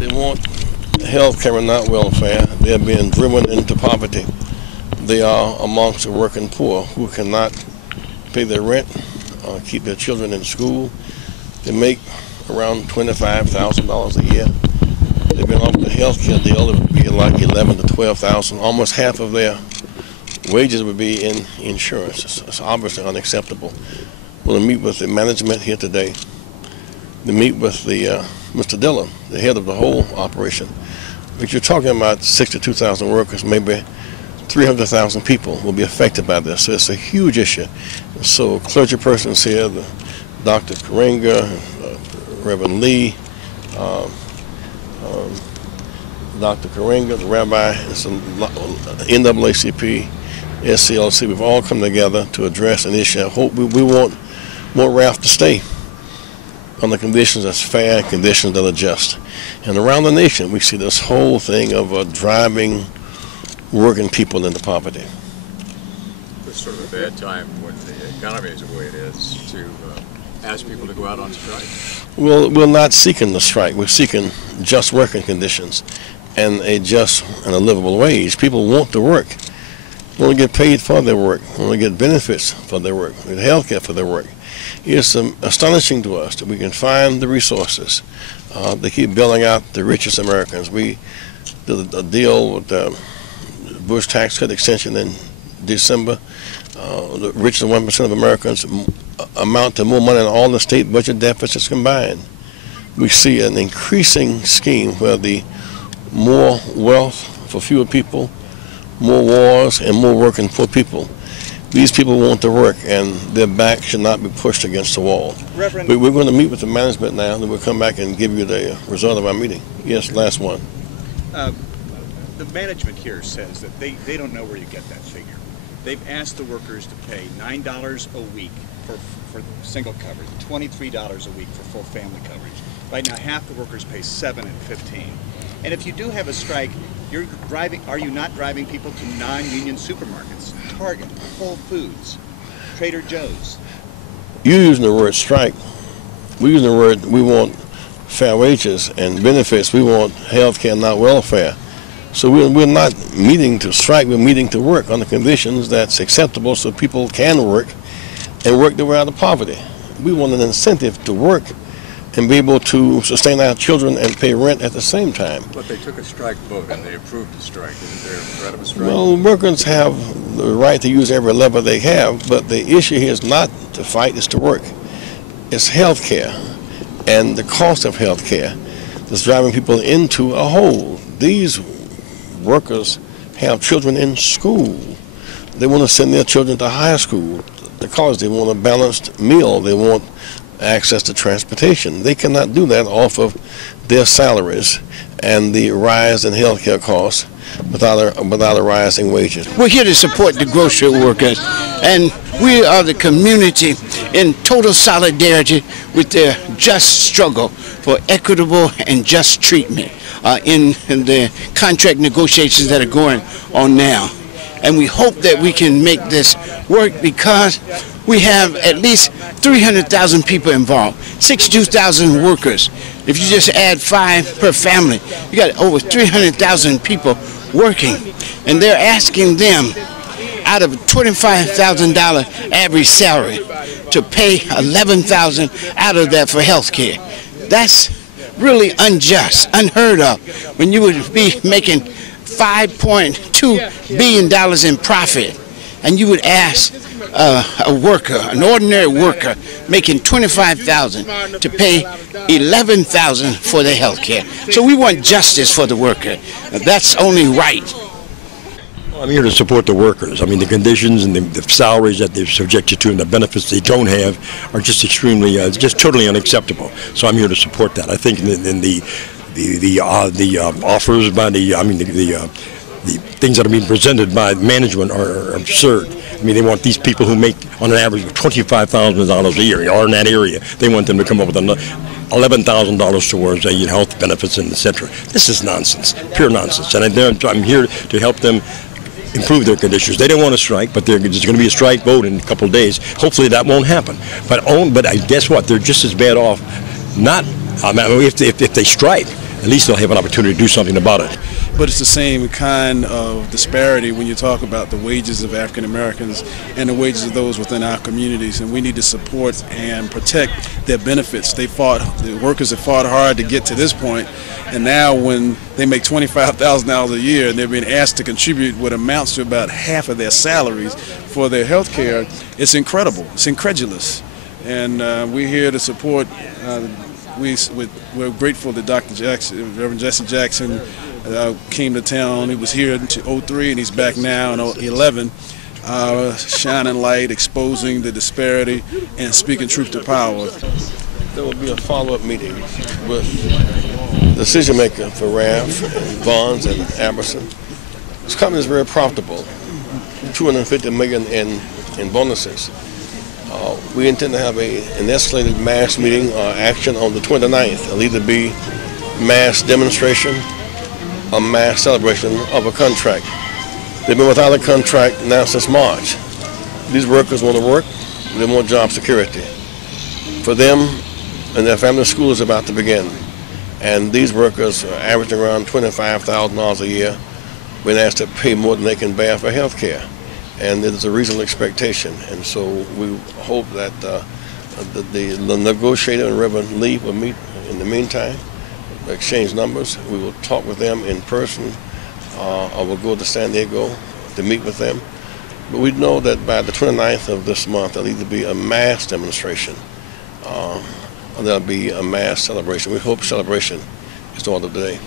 They want health care and not welfare. They're being driven into poverty. They are amongst the working poor who cannot pay their rent or keep their children in school. They make around $25,000 a year. They've been offered a health care deal that would be like $11,000 to $12,000. Almost half of their wages would be in insurance. It's obviously unacceptable. We'll meet with the management here today. To meet with the Mr. Dillon, the head of the whole operation. But you're talking about 62,000 workers, maybe 300,000 people will be affected by this. So it's a huge issue. So clergy persons here, Dr. Karenga, Reverend Lee, Dr. Karenga, the rabbi, NAACP, SCLC, we've all come together to address an issue. I hope we want more Ralphs to stay on the conditions that's fair, conditions that are just. And around the nation, we see this whole thing of driving working people into poverty. It's sort of a bad time when the economy is the way it is to ask people to go out on strike. Well, we're not seeking the strike. We're seeking just working conditions and a just and a livable wage. People want to work. They want to get paid for their work. They want to get benefits for their work, get health care for their work. It's astonishing to us that we can find the resources. They keep bailing out the richest Americans. We did a deal with the Bush tax cut extension in December. The richest 1% of Americans amount to more money than all the state budget deficits combined. We see an increasing scheme where the more wealth for fewer people, more wars, and more working poor people. These people want to work, and their back should not be pushed against the wall. Reverend, we're going to meet with the management now, and then we'll come back and give you the result of our meeting. Yes, last one. the management here says that they don't know where you get that figure. They've asked the workers to pay $9 a week for single coverage, $23 a week for full family coverage. Right now, half the workers pay $7 and $15. And if you do have a strike, are you not driving people to non-union supermarkets, Target, Whole Foods, Trader Joe's? You're using the word strike. We're using the word, we want fair wages and benefits. We want health care, not welfare. So we're not meeting to strike, we're meeting to work under conditions that's acceptable so people can work and work their way out of poverty. We want an incentive to work and be able to sustain our children and pay rent at the same time. But they took a strike vote and they approved the strike. Isn't there a threat of a strike? Well, workers have the right to use every lever they have, but the issue here is not to fight, it's to work. It's health care and the cost of health care that's driving people into a hole. These workers have children in school. They want to send their children to high school, to college. They want a balanced meal. They want access to transportation. They cannot do that off of their salaries and the rise in health care costs without a rise in wages. We're here to support the grocery workers, and we are the community in total solidarity with their just struggle for equitable and just treatment in the contract negotiations that are going on now. And we hope that we can make this work because we have at least 300,000 people involved, 62,000 workers. If you just add 5 per family, you got over 300,000 people working. And they're asking them, out of a $25,000 average salary, to pay $11,000 out of that for health care. That's really unjust, unheard of, when you would be making $5.2 billion in profit, and you would ask a worker, an ordinary worker, making $25,000 to pay $11,000 for their health care. So we want justice for the worker. That's only right. I'm here to support the workers. I mean, the conditions and the salaries that they're subjected to and the benefits they don't have are just extremely, just totally unacceptable. So I'm here to support that. I think in the offers by the things that are being presented by management are absurd. I mean, they want these people who make on an average of $25,000 a year, or in that area, they want them to come up with $11,000 towards health benefits and etc. This is nonsense, pure nonsense. And I'm here to help them improve their conditions. They don't want to strike, but there's going to be a strike vote in a couple of days. Hopefully that won't happen. But guess what? They're just as bad off. If they strike, at least they'll have an opportunity to do something about it. But it's the same kind of disparity when you talk about the wages of African Americans and the wages of those within our communities, and we need to support and protect their benefits. The workers have fought hard to get to this point, and now when they make $25,000 a year and they're being asked to contribute what amounts to about half of their salaries for their health care, it's incredible. It's incredulous. And we're here to support. We're grateful that Dr. Jackson, Rev.Jesse Jackson, came to town. He was here in 2003 and he's back now in 2011, shining light, exposing the disparity, and speaking truth to power. There will be a follow-up meeting with decision maker for Ralphs and Bonds and Albertson. This company is very profitable, $250 million in bonuses. We intend to have an escalated mass meeting or action on the 29th. It'll either be mass demonstration or mass celebration of a contract. They've been without a contract now since March. These workers want to work. They want job security. For them and their family, school is about to begin. And these workers are averaging around $25,000 a year, being asked to pay more than they can bear for health care. And there's a reasonable expectation. And so we hope that the negotiator and Reverend Lee will meet in the meantime, exchange numbers. We will talk with them in person, or we'll go to San Diego to meet with them. But we know that by the 29th of this month, there'll either be a mass demonstration or there'll be a mass celebration. We hope celebration is the order of the day.